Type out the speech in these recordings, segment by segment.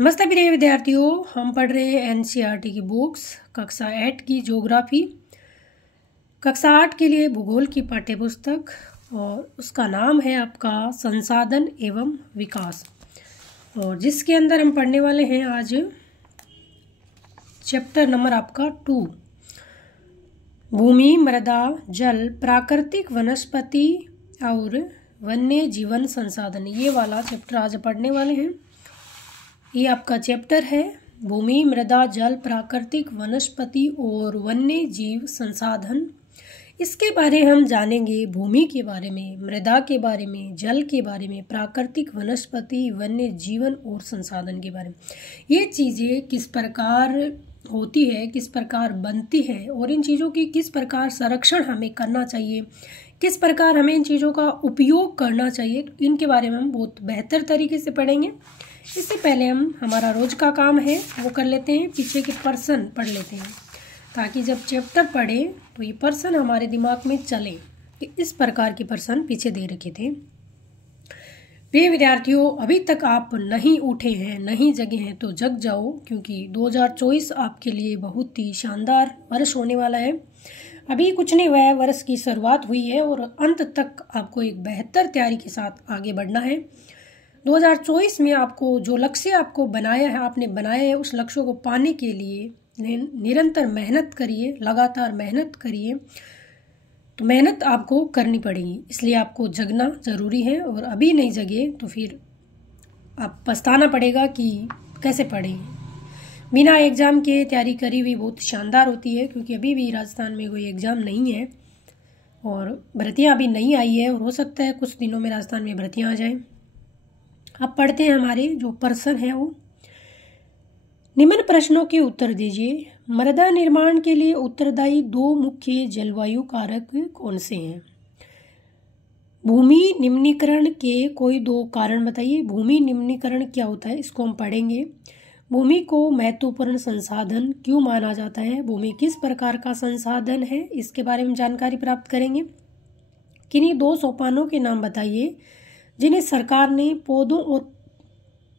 नमस्ते प्रिय विद्यार्थियों, हम पढ़ रहे हैं एनसीईआरटी की बुक्स कक्षा 8 की ज्योग्राफी, कक्षा 8 के लिए भूगोल की पाठ्यपुस्तक और उसका नाम है आपका संसाधन एवं विकास। और जिसके अंदर हम पढ़ने वाले हैं आज चैप्टर नंबर आपका 2, भूमि, मृदा, जल, प्राकृतिक वनस्पति और वन्य जीवन संसाधन। ये वाला चैप्टर आज पढ़ने वाले हैं। ये आपका चैप्टर है भूमि, मृदा, जल, प्राकृतिक वनस्पति और वन्य जीव संसाधन। इसके बारे हम जानेंगे, भूमि के बारे में, मृदा के बारे में, जल के बारे में, प्राकृतिक वनस्पति, वन्य जीवन और संसाधन के बारे में। ये चीज़ें किस प्रकार होती है, किस प्रकार बनती है और इन चीज़ों की किस प्रकार संरक्षण हमें करना चाहिए, किस प्रकार हमें इन चीज़ों का उपयोग करना चाहिए, इनके बारे में हम बहुत बेहतर तरीके से पढ़ेंगे। इससे पहले हम हमारा रोज का काम है वो कर लेते हैं, पीछे के पर्सन पढ़ लेते हैं ताकि जब चैप्टर पढ़े तो ये पर्सन हमारे दिमाग में चले कि इस प्रकार के पर्सन पीछे दे रखे थे। वे विद्यार्थियों, अभी तक आप नहीं उठे हैं, नहीं जगे हैं तो जग जाओ, क्योंकि 2024 आपके लिए बहुत ही शानदार वर्ष होने वाला है। अभी कुछ नहीं हुआ है, वर्ष की शुरुआत हुई है और अंत तक आपको एक बेहतर तैयारी के साथ आगे बढ़ना है। 2024 में आपको जो लक्ष्य आपको बनाया है, आपने बनाया है, उस लक्ष्य को पाने के लिए निरंतर मेहनत करिए, लगातार मेहनत करिए। तो मेहनत आपको करनी पड़ेगी, इसलिए आपको जगना ज़रूरी है और अभी नहीं जगे तो फिर आप पछताना पड़ेगा कि कैसे पढ़े। बिना एग्ज़ाम के तैयारी करी हुई बहुत शानदार होती है, क्योंकि अभी भी राजस्थान में कोई एग्ज़ाम नहीं है और भर्तियाँ अभी नहीं आई है और हो सकता है कुछ दिनों में राजस्थान में भर्तियाँ आ जाएँ। अब पढ़ते हैं हमारे जो पर्सन है वो। निम्न प्रश्नों के उत्तर दीजिए। मृदा निर्माण के लिए उत्तरदायी 2 मुख्य जलवायु कारक कौन से हैं? भूमि निम्नीकरण के कोई 2 कारण बताइए। भूमि निम्नीकरण क्या होता है, इसको हम पढ़ेंगे। भूमि को महत्वपूर्ण संसाधन क्यों माना जाता है? भूमि किस प्रकार का संसाधन है, इसके बारे में जानकारी प्राप्त करेंगे। किन्हीं 2 सोपानों के नाम बताइए जिन्हें सरकार ने पौधों और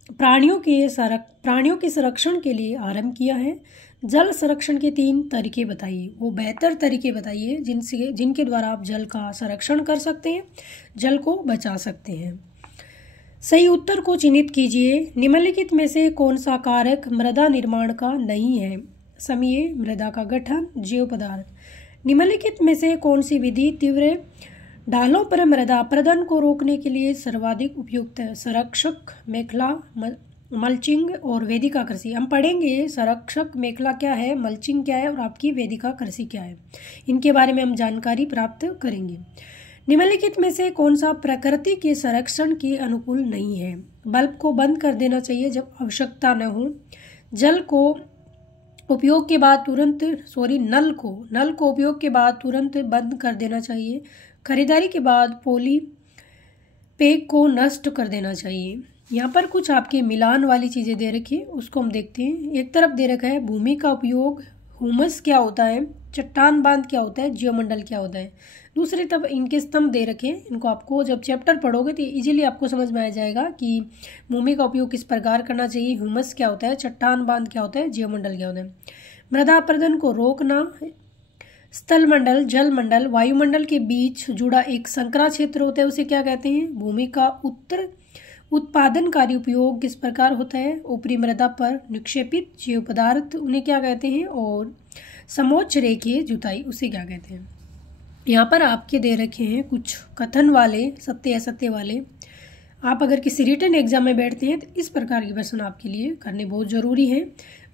प्राणियों के संरक्षण के लिए आरंभ किया है। जल संरक्षण के 3 तरीके बताइए। वो बेहतर तरीके बताइए जिनके द्वारा आप जल का संरक्षण कर सकते हैं, जल को बचा सकते हैं। सही उत्तर को चिन्हित कीजिए। निम्नलिखित में से कौन सा कारक मृदा निर्माण का नहीं है? समझिए, मृदा का गठन, जैव पदार्थ। निम्नलिखित में से कौन सी विधि तीव्र ढालों पर मृदा अपरदन को रोकने के लिए सर्वाधिक उपयुक्त है? संरक्षक मेखला, मल्चिंग और वेदिका कृषि। हम पढ़ेंगे संरक्षक मेखला क्या है, मल्चिंग क्या है और आपकी वेदिका कृषि क्या है, इनके बारे में हम जानकारी प्राप्त करेंगे। निम्नलिखित में से कौन सा प्रकृति के संरक्षण के अनुकूल नहीं है? बल्ब को बंद कर देना चाहिए जब आवश्यकता न हो। जल को उपयोग के बाद नल को उपयोग के बाद तुरंत बंद कर देना चाहिए। खरीदारी के बाद पॉली पैक को नष्ट कर देना चाहिए। यहाँ पर कुछ आपके मिलान वाली चीज़ें दे रखी है, उसको हम देखते हैं। एक तरफ दे रखा है भूमि का उपयोग, ह्यूमस क्या होता है, चट्टान बांध क्या होता है, जीवमंडल क्या होता है। दूसरी तरफ इनके स्तंभ दे रखे हैं। इनको आपको जब चैप्टर पढ़ोगे तो इजीली आपको समझ में आ जाएगा कि भूमि का उपयोग किस प्रकार करना चाहिए, ह्यूमस क्या होता है, चट्टान बांध क्या होता है, जीवमंडल क्या होता है। मृदा अपरदन को रोकना, स्थल मंडल, जल मंडल, वायुमंडल के बीच जुड़ा एक संकरा क्षेत्र होता है, उसे क्या कहते हैं? भूमि का उत्पादनकारी उपयोग किस प्रकार होता है? ऊपरी मृदा पर निक्षेपित जैव पदार्थ, उन्हें क्या कहते हैं? और समोच्च रेखीय जुताई, उसे क्या कहते हैं? यहाँ पर आपके दे रखे हैं कुछ कथन वाले, सत्य असत्य वाले। आप अगर किसी रिटन एग्जाम में बैठते हैं तो इस प्रकार के प्रश्न आपके लिए करने बहुत जरूरी है।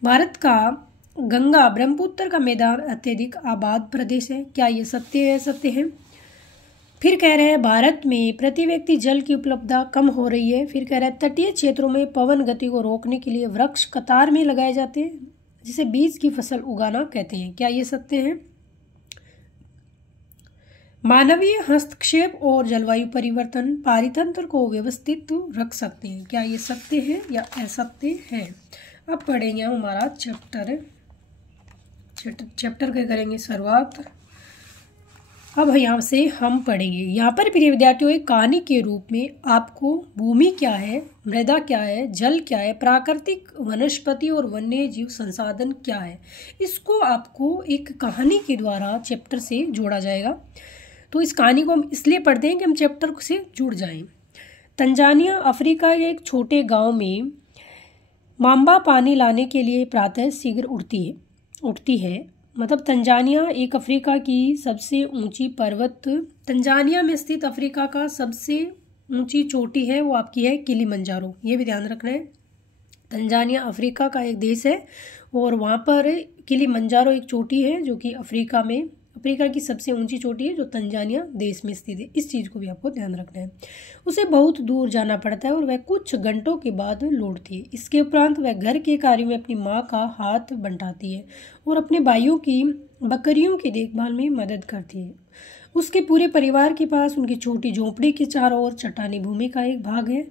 भारत का गंगा ब्रह्मपुत्र का मैदान अत्यधिक आबाद प्रदेश है, क्या ये सत्य है, सत्य है? फिर कह रहे हैं भारत में प्रति व्यक्ति जल की उपलब्धता कम हो रही है। फिर कह रहे हैं तटीय क्षेत्रों में पवन गति को रोकने के लिए वृक्ष कतार में लगाए जाते हैं, जिसे बीज की फसल उगाना कहते हैं, क्या ये सत्य है? मानवीय हस्तक्षेप और जलवायु परिवर्तन पारितंत्र को व्यवस्थित रख सकते हैं, क्या ये सत्य है या असत्य है? अब पढ़ेंगे हम हमारा चैप्टर के करेंगे शुरुआत। अब यहाँ से हम पढ़ेंगे। यहाँ पर प्रिय विद्यार्थियों, एक कहानी के रूप में आपको भूमि क्या है, मृदा क्या है, जल क्या है, प्राकृतिक वनस्पति और वन्य जीव संसाधन क्या है, इसको आपको एक कहानी के द्वारा चैप्टर से जोड़ा जाएगा। तो इस कहानी को हम इसलिए पढ़ते हैं कि हम चैप्टर से जुड़ जाएं। तंजानिया अफ्रीका के एक छोटे गांव में माम्बा पानी लाने के लिए प्रातः शीघ्र उठती है। मतलब तंजानिया एक अफ्रीका की सबसे ऊंची पर्वत, तंजानिया में स्थित अफ्रीका का सबसे ऊंची चोटी है वो आपकी है किलिमंजारो। ये भी ध्यान रखना है। तंजानिया अफ्रीका का एक देश है और वहाँ पर किलिमंजारो एक चोटी है जो कि अफ्रीका की सबसे ऊंची चोटी है जो तंजानिया देश में स्थित है। इस चीज़ को भी आपको ध्यान रखना है। उसे बहुत दूर जाना पड़ता है और वह कुछ घंटों के बाद लौटती है। इसके उपरांत वह घर के कार्यों में अपनी माँ का हाथ बंटाती है और अपने भाइयों की बकरियों की देखभाल में मदद करती है। उसके पूरे परिवार के पास उनकी छोटी झोंपड़ी के चारों ओर चट्टानी भूमि का एक भाग है।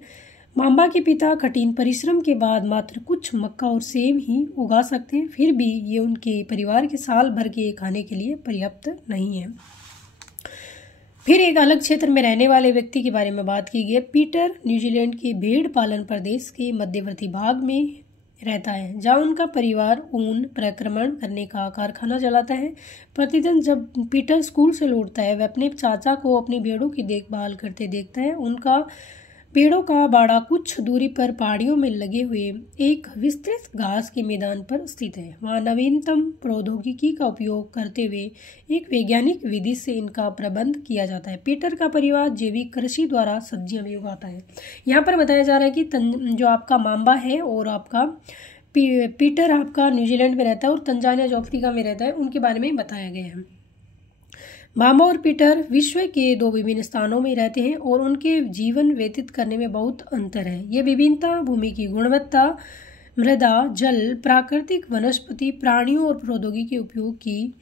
माम्बा के पिता कठिन परिश्रम के बाद मात्र कुछ मक्का और सेब ही उगा सकते हैं, फिर भी ये उनके परिवार के साल भर के खाने के लिए पर्याप्त नहीं है। फिर एक अलग क्षेत्र में रहने वाले व्यक्ति के बारे में बात की गई है। पीटर न्यूजीलैंड के भेड़ पालन प्रदेश के मध्यवर्ती भाग में रहता है जहाँ उनका परिवार ऊन प्रक्रमण करने का कारखाना चलाता है। प्रतिदिन जब पीटर स्कूल से लौटता है वह अपने चाचा को अपनी भेड़ों की देखभाल करते देखता है। उनका पेड़ों का बाड़ा कुछ दूरी पर पहाड़ियों में लगे हुए एक विस्तृत घास के मैदान पर स्थित है। वहाँ नवीनतम प्रौद्योगिकी का उपयोग करते हुए एक वैज्ञानिक विधि से इनका प्रबंध किया जाता है। पीटर का परिवार जैविक कृषि द्वारा सब्जियां भी उगाता है। यहाँ पर बताया जा रहा है कि जो आपका माम्बा है और आपका पीटर आपका न्यूजीलैंड में रहता है और तंजानिया जो अफ्रीका में रहता है उनके बारे में बताया गया है। माम्बा और पीटर विश्व के दो विभिन्न स्थानों में रहते हैं और उनके जीवन व्यतीत करने में बहुत अंतर है। ये विभिन्नता भूमि की गुणवत्ता, मृदा, जल, प्राकृतिक वनस्पति, प्राणियों और प्रौद्योगिकी के उपयोग की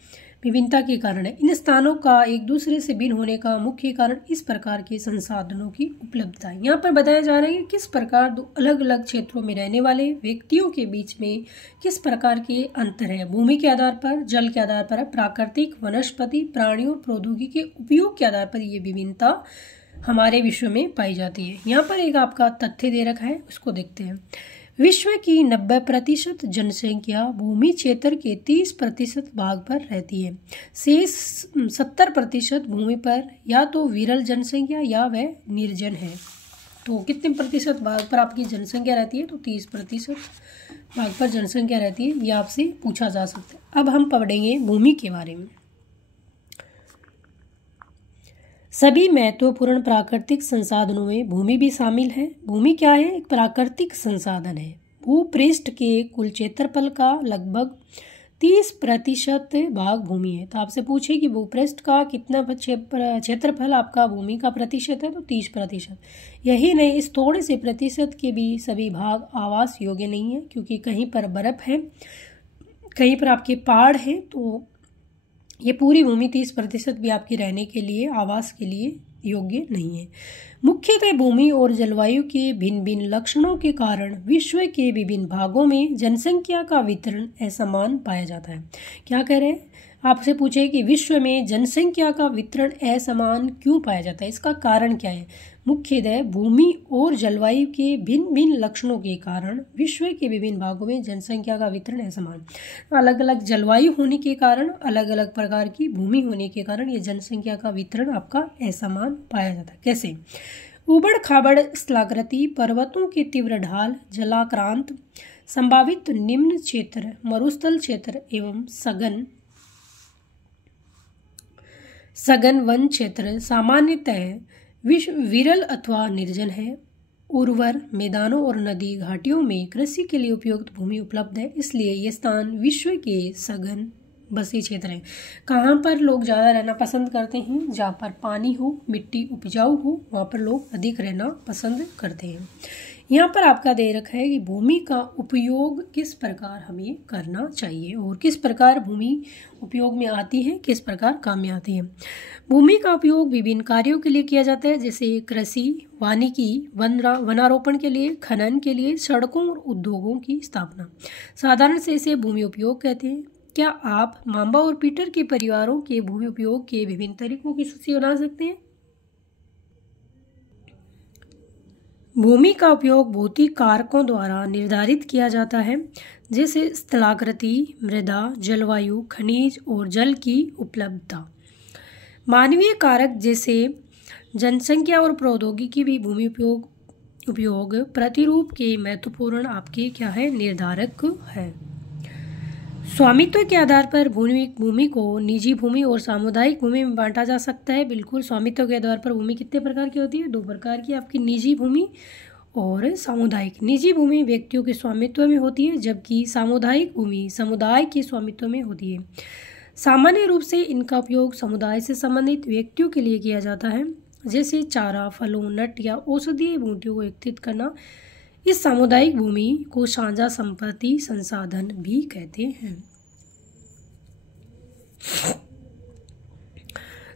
विभिन्नता के कारण है। इन स्थानों का एक दूसरे से भिन्न होने का मुख्य कारण इस प्रकार के संसाधनों की उपलब्धता है। यहाँ पर बताया जा रहा है कि किस प्रकार दो अलग अलग क्षेत्रों में रहने वाले व्यक्तियों के बीच में किस प्रकार के अंतर है। भूमि के आधार पर, जल के आधार पर, प्राकृतिक वनस्पति, प्राणियों और प्रौद्योगिकी के उपयोग के आधार पर ये विभिन्नता हमारे विश्व में पाई जाती है। यहाँ पर एक आपका तथ्य दे रखा है, उसको देखते हैं। विश्व की 90% जनसंख्या भूमि क्षेत्र के 30% भाग पर रहती है। शेष 70% भूमि पर या तो विरल जनसंख्या या वह निर्जन है। तो कितने प्रतिशत भाग पर आपकी जनसंख्या रहती है? तो 30% भाग पर जनसंख्या रहती है। यह आपसे पूछा जा सकता है। अब हम पढ़ेंगे भूमि के बारे में। सभी महत्वपूर्ण प्राकृतिक संसाधनों में भूमि भी शामिल है। भूमि क्या है? एक प्राकृतिक संसाधन है। भूपृष्ठ के कुल क्षेत्रफल का लगभग 30% भाग भूमि है। तो आपसे पूछे कि भूपृष्ठ का कितना क्षेत्रफल आपका भूमि का प्रतिशत है? तो 30%। यही नहीं, इस थोड़े से प्रतिशत के भी सभी भाग आवास योग्य नहीं है, क्योंकि कहीं पर बर्फ है, कहीं पर आपके पहाड़ है। तो ये पूरी भूमि 30% भी आपकी रहने के लिए, आवास के लिए योग्य नहीं है। मुख्यतः भूमि और जलवायु के भिन्न भिन्न लक्षणों के कारण विश्व के विभिन्न भागों में जनसंख्या का वितरण असमान पाया जाता है। क्या कह रहे हैं? आपसे पूछे कि विश्व में जनसंख्या का वितरण असमान क्यों पाया जाता है, इसका कारण क्या है? मुख्यतः भूमि और जलवायु के भिन्न भिन्न लक्षणों के कारण विश्व के विभिन्न भागों में जनसंख्या का वितरण असमान। अलग अलग जलवायु होने के कारण, अलग अलग प्रकार की भूमि होने के कारण ये जनसंख्या का वितरण आपका असमान पाया जाता है। कैसे? उबड़ खाबड़ स्थलाकृति, पर्वतों के तीव्र ढाल, जलाक्रांत, संभावित निम्न क्षेत्र, मरुस्थल क्षेत्र एवं सघन वन क्षेत्र सामान्यतः विरल अथवा निर्जन है। उर्वर मैदानों और नदी घाटियों में कृषि के लिए उपयुक्त भूमि उपलब्ध है, इसलिए ये स्थान विश्व के सघन बसे क्षेत्र हैं। कहाँ पर लोग ज़्यादा रहना पसंद करते हैं? जहाँ पर पानी हो, मिट्टी उपजाऊ हो, वहाँ पर लोग अधिक रहना पसंद करते हैं। यहाँ पर आपका दे रखा है कि भूमि का उपयोग किस प्रकार हमें करना चाहिए और किस प्रकार भूमि उपयोग में आती है, किस प्रकार काम में आती है। भूमि का उपयोग विभिन्न कार्यों के लिए किया जाता है, जैसे कृषि, वानिकी, वनारोपण के लिए, खनन के लिए, सड़कों और उद्योगों की स्थापना। साधारण से इसे भूमि उपयोग कहते हैं। क्या आप मांबा और पीटर के परिवारों के भूमि उपयोग के विभिन्न तरीकों की सूची बना सकते हैं? भूमि का उपयोग भौतिक कारकों द्वारा निर्धारित किया जाता है, जैसे स्थलाकृति, मृदा, जलवायु, खनिज और जल की उपलब्धता। मानवीय कारक जैसे जनसंख्या और प्रौद्योगिकी भी भूमि उपयोग प्रतिरूप के महत्वपूर्ण आपके क्या है निर्धारक है। स्वामित्व के आधार पर भूमि को निजी भूमि और सामुदायिक भूमि में बांटा जा सकता है। बिल्कुल, स्वामित्व के आधार पर भूमि कितने प्रकार की होती है? 2 प्रकार की, आपकी निजी भूमि और सामुदायिक। निजी भूमि व्यक्तियों के स्वामित्व में होती है, जबकि सामुदायिक भूमि समुदाय के स्वामित्व में होती है। सामान्य रूप से इनका उपयोग समुदाय से संबंधित व्यक्तियों के लिए किया जाता है, जैसे चारा, फलों, नट या औषधीय बूटियों को एकत्रित करना। इस सामुदायिक भूमि को साझा संपत्ति संसाधन भी कहते हैं।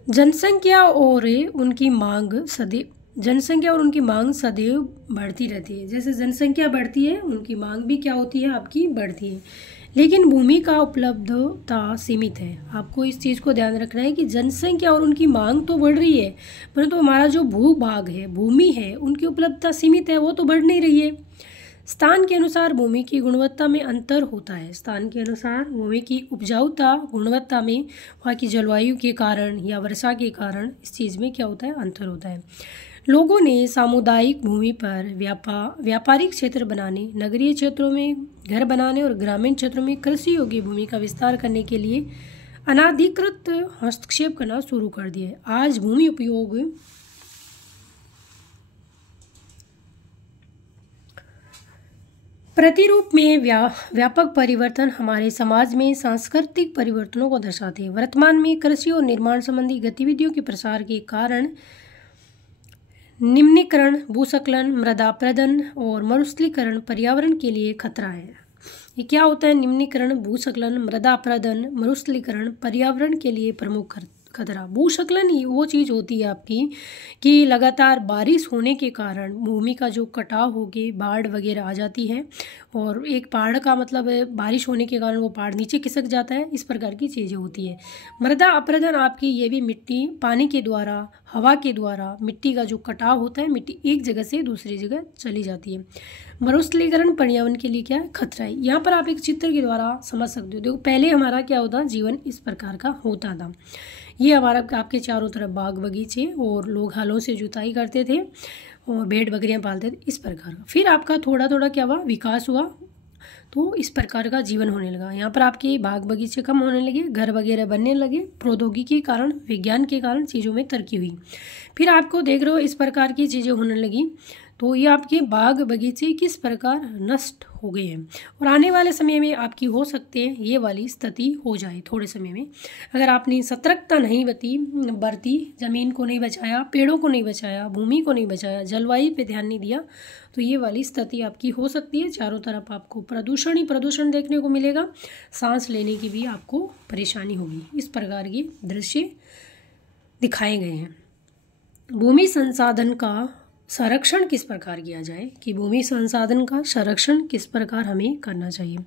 जनसंख्या और उनकी मांग सदैव बढ़ती रहती है। जैसे जनसंख्या बढ़ती है, उनकी मांग भी क्या होती है? आपकी बढ़ती है। लेकिन भूमि का उपलब्धता सीमित है। आपको इस चीज़ को ध्यान रखना है कि जनसंख्या और उनकी मांग तो बढ़ रही है, परंतु हमारा जो भूभाग है, भूमि है, उनकी उपलब्धता सीमित है, वो तो बढ़ नहीं रही है। स्थान के अनुसार भूमि की गुणवत्ता में अंतर होता है। स्थान के अनुसार भूमि की उपजाऊता गुणवत्ता में वहाँ की जलवायु के कारण या वर्षा के कारण इस चीज़ में क्या होता है? अंतर होता है। लोगों ने सामुदायिक भूमि पर व्यापारिक क्षेत्र बनाने, नगरीय क्षेत्रों में घर बनाने और ग्रामीण क्षेत्रों में कृषि योग्य भूमि का विस्तार करने के लिए अनाधिकृत हस्तक्षेप करना शुरू कर दिया है। आज भूमि उपयोग प्रतिरूप में व्यापक परिवर्तन हमारे समाज में सांस्कृतिक परिवर्तनों को दर्शाते हैं। वर्तमान में कृषि और निर्माण संबंधी गतिविधियों के प्रसार के कारण निम्नीकरण, भूस्खलन, मृदा अपरदन और मरुस्थलीकरण पर्यावरण के लिए खतरा है। ये क्या होता है? निम्नीकरण, भूस्खलन, मृदा अपरदन, मरुस्थलीकरण पर्यावरण के लिए प्रमुख खतरा। भूस्खलन ही वो चीज़ होती है आपकी कि लगातार बारिश होने के कारण भूमि का जो कटाव होके बाढ़ वगैरह आ जाती है, और एक पहाड़ का मतलब बारिश होने के कारण वो पहाड़ नीचे खिसक जाता है। इस प्रकार की चीज़ें होती है। मृदा अपरदन आपकी ये भी मिट्टी, पानी के द्वारा, हवा के द्वारा मिट्टी का जो कटाव होता है, मिट्टी एक जगह से दूसरी जगह चली जाती है। मरुस्थलीकरण पर्यावरण के लिए क्या है? खतरा है। यहाँ पर आप एक चित्र के द्वारा समझ सकते हो। देखो, पहले हमारा क्या होता, जीवन इस प्रकार का होता था। ये हमारा आपके चारों तरफ बाग बगीचे और लोग हलों से जुताई करते थे और भेड़ बकरियां पालते थे, इस प्रकार का। फिर आपका थोड़ा थोड़ा क्या हुआ? विकास हुआ, तो इस प्रकार का जीवन होने लगा। यहाँ पर आपके बाग बगीचे कम होने लगे, घर वगैरह बनने लगे, प्रौद्योगिकी के कारण, विज्ञान के कारण चीज़ों में तरक्की हुई। फिर आपको देख रहे हो इस प्रकार की चीज़ें होने लगी, तो ये आपके बाग बगीचे किस प्रकार नष्ट हो गए हैं। और आने वाले समय में आपकी हो सकते हैं ये वाली स्थिति हो जाए थोड़े समय में, अगर आपने सतर्कता नहीं बरती, ज़मीन को नहीं बचाया, पेड़ों को नहीं बचाया, भूमि को नहीं बचाया, जलवायु पे ध्यान नहीं दिया, तो ये वाली स्थिति आपकी हो सकती है। चारों तरफ आपको प्रदूषण ही प्रदूषण देखने को मिलेगा, सांस लेने की भी आपको परेशानी होगी। इस प्रकार के दृश्य दिखाए गए हैं। भूमि संसाधन का संरक्षण किस प्रकार किया जाए, कि भूमि संसाधन का संरक्षण किस प्रकार हमें करना चाहिए।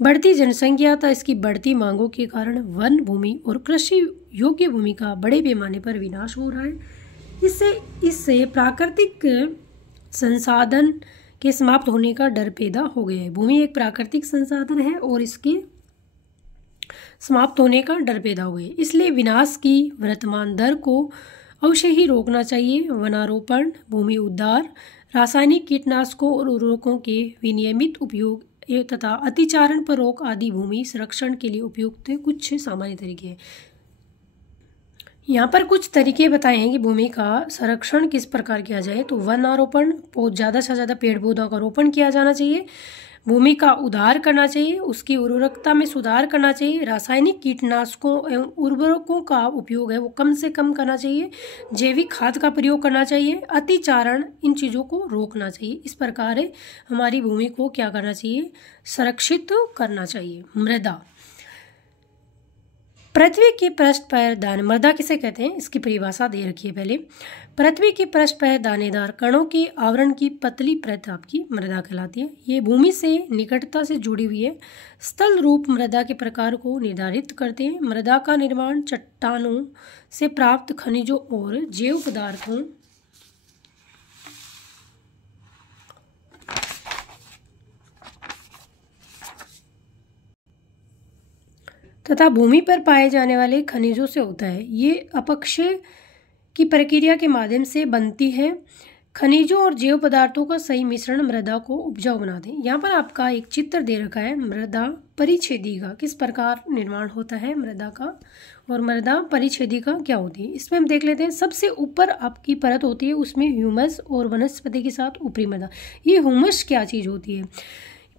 बढ़ती जनसंख्या तथा इसकी बढ़ती मांगों के कारण वन भूमि और कृषि योग्य भूमि का बड़े पैमाने पर विनाश हो रहा है। इससे प्राकृतिक संसाधन के समाप्त होने का डर पैदा हो गया है। भूमि एक प्राकृतिक संसाधन है और इसके समाप्त होने का डर पैदा हो गया है। इसलिए विनाश की वर्तमान दर को अवश्य ही रोकना चाहिए। वनारोपण, भूमि उद्धार, रासायनिक कीटनाशकों और उर्वरकों के विनियमित उपयोग तथा अतिचारण पर रोक आदि भूमि संरक्षण के लिए उपयुक्त कुछ सामान्य तरीके हैं। यहाँ पर कुछ तरीके बताए हैं कि भूमि का संरक्षण किस प्रकार किया जाए। तो वनारोपण, ज़्यादा से ज़्यादा पेड़ पौधों का रोपण किया जाना चाहिए। भूमि का उद्धार करना चाहिए, उसकी उर्वरकता में सुधार करना चाहिए। रासायनिक कीटनाशकों एवं उर्वरकों का उपयोग है वो कम से कम करना चाहिए। जैविक खाद का प्रयोग करना चाहिए। अतिचारण, इन चीज़ों को रोकना चाहिए। इस प्रकार हमारी भूमि को क्या करना चाहिए? संरक्षित करना चाहिए। मृदा, पृथ्वी की पृष्ठ पर दाने, मृदा किसे कहते हैं इसकी परिभाषा दे रखी है पहले। पृथ्वी की पृष्ठ पर दानेदार कणों की आवरण की पतली परत आपकी मृदा कहलाती है। ये भूमि से निकटता से जुड़ी हुई है। स्थल रूप मृदा के प्रकार को निर्धारित करते हैं। मृदा का निर्माण चट्टानों से प्राप्त खनिजों और जैव पदार्थों तथा भूमि पर पाए जाने वाले खनिजों से होता है। ये अपक्षय की प्रक्रिया के माध्यम से बनती है। खनिजों और जैव पदार्थों का सही मिश्रण मृदा को उपजाऊ बनाते हैं। यहाँ पर आपका एक चित्र दे रखा है मृदा परिच्छेदिका, किस प्रकार निर्माण होता है मृदा का, और मृदा परिच्छेदिका क्या होती है इसमें हम देख लेते हैं। सबसे ऊपर आपकी परत होती है, उसमें ह्यूमस और वनस्पति के साथ ऊपरी मृदा। ये ह्यूमस क्या चीज़ होती है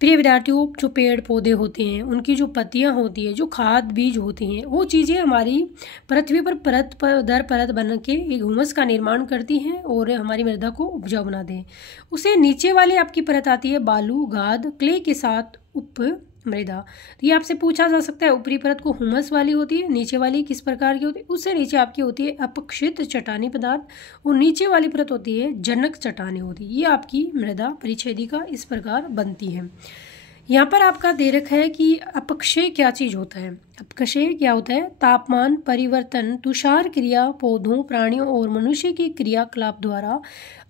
प्रिय विद्यार्थियों? जो पेड़ पौधे होते हैं उनकी जो पत्तियां होती है, जो खाद बीज होती हैं, वो चीज़ें हमारी पृथ्वी पर परत पर दर परत बन के एक ह्यूमस का निर्माण करती हैं और हमारी मृदा को उपजाऊ बनाते हैं। उसे नीचे वाली आपकी परत आती है बालू गाद क्ले के साथ उप मृदा। तो ये आपसे पूछा जा सकता है ऊपरी परत को ह्यूमस वाली होती है, नीचे वाली किस प्रकार की होती है? उससे नीचे आपकी होती है अपक्षित चट्टानी पदार्थ और नीचे वाली परत होती है जनक चट्टानें होती है। ये आपकी मृदा परिच्छेदिका इस प्रकार बनती है। यहाँ पर आपका दे रखा है कि अपक्षय क्या चीज़ होता है। अपक्षय क्या होता है? तापमान परिवर्तन, तुषार क्रिया, पौधों प्राणियों और मनुष्य की क्रियाकलाप द्वारा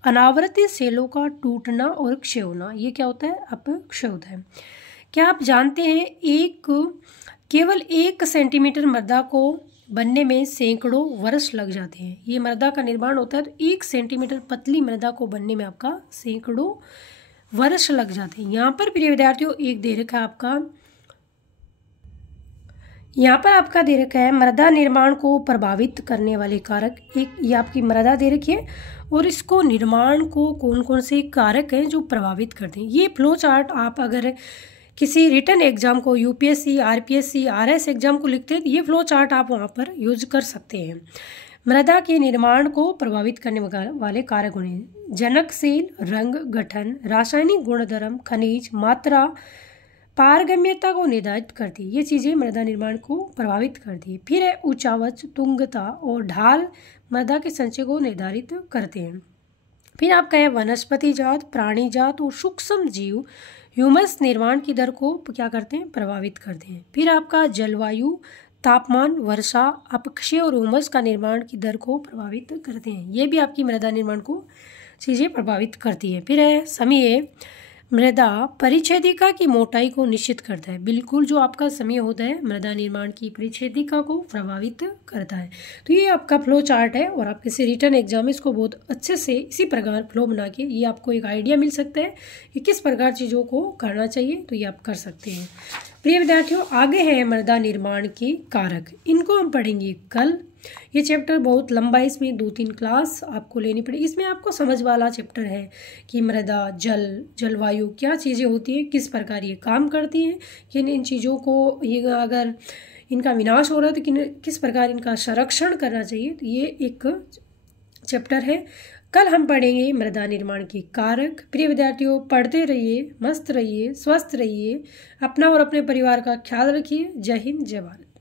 अनावृत सेलों का टूटना और क्षय होना, ये क्या होता है? अपक्षय होता है। क्या आप जानते हैं केवल 1 सेंटीमीटर मृदा को बनने में सैकड़ों वर्ष लग जाते हैं। ये मृदा का निर्माण होता है तो 1 सेंटीमीटर पतली मृदा को बनने में आपका सैकड़ों वर्ष लग जाते हैं। यहाँ पर प्रिय विद्यार्थियों एक दे रखा है आपका, यहाँ पर आपका दे रखा है मृदा निर्माण को प्रभावित करने वाले कारक। एक ये आपकी मृदा दे रखी है और इसको निर्माण को कौन कौन से कारक हैं जो प्रभावित करते हैं। ये फ्लो चार्ट आप अगर किसी रिटन एग्जाम को यूपीएससी आरपीएससी आरएस एग्जाम को लिखते हैं तो ये फ्लो चार्ट आप वहाँ पर यूज कर सकते हैं। मृदा के निर्माण को प्रभावित करने वाले कारक होने जनक सेल, रंग, गठन, रासायनिक गुणधर्म, खनिज, मात्रा, पारगम्यता को निर्धारित करती है। ये चीज़ें मृदा निर्माण को प्रभावित करती है। फिर है ऊंचावच, तुंगता और ढाल मृदा के संचय को निर्धारित करते हैं। फिर आपका है वनस्पति जात, प्राणी जात और सूक्ष्म जीव ह्यूमस निर्माण की दर को क्या करते हैं? प्रभावित करते हैं। फिर आपका जलवायु, तापमान, वर्षा, अपक्षय और ह्यूमस का निर्माण की दर को प्रभावित करते हैं। ये भी आपकी मृदा निर्माण को चीज़ें प्रभावित करती है। फिर है समय, मृदा परिच्छेदिका की मोटाई को निश्चित करता है। बिल्कुल जो आपका समय होता है मृदा निर्माण की परिच्छेदिका को प्रभावित करता है। तो ये आपका फ्लो चार्ट है और आप किसी रिटन एग्जाम में इसको बहुत अच्छे से इसी प्रकार फ्लो बना के ये आपको एक आइडिया मिल सकता है कि किस प्रकार चीज़ों को करना चाहिए, तो ये आप कर सकते हैं। प्रिय विद्यार्थियों आगे है मृदा निर्माण के कारक, इनको हम पढ़ेंगे कल। ये चैप्टर बहुत लंबा है, इसमें 2-3 क्लास आपको लेनी पड़ेगी। इसमें आपको समझ वाला चैप्टर है कि मृदा, जलवायु क्या चीज़ें होती हैं, किस प्रकार ये काम करती हैं, किन इन चीज़ों को ये अगर इनका विनाश हो रहा है तो किस प्रकार इनका संरक्षण करना चाहिए। तो ये एक चैप्टर है। कल हम पढ़ेंगे मृदा निर्माण के कारक। प्रिय विद्यार्थियों पढ़ते रहिए, मस्त रहिए, स्वस्थ रहिए, अपना और अपने परिवार का ख्याल रखिए। जय हिंद, जय भारत।